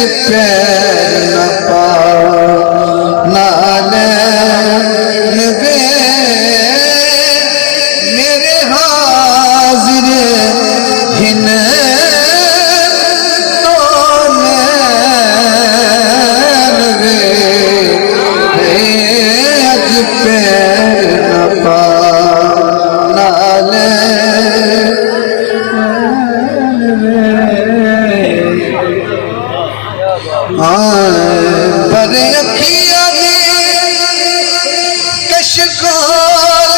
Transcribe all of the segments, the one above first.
पैर न पा नालैन वे मेरे हाजिर हिन तो नैन वे अज पैर न पा पर अखियां ने कशकोल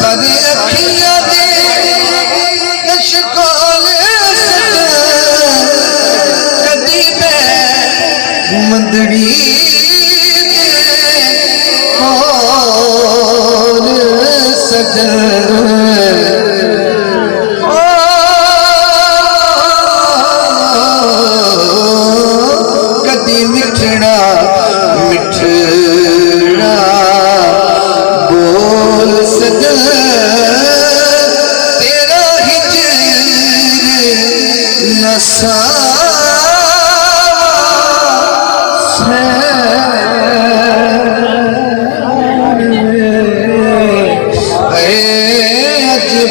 पर अखियां ने कशकोल कदी मैं मंदड़ी कदी मिठड़ा मिठड़ा बोल सजन तेरा हिजर नसा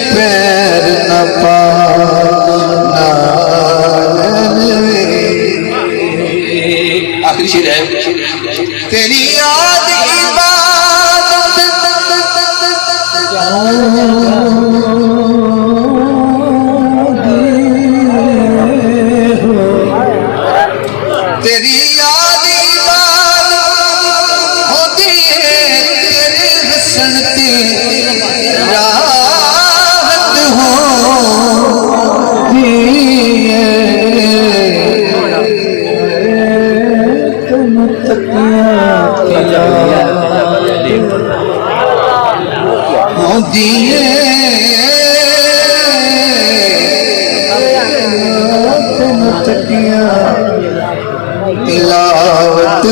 पैर न पा आखिरी शेर है तेरी याद इबादत तेरी याद इबादत होती है तेरे हसन ते तिलावत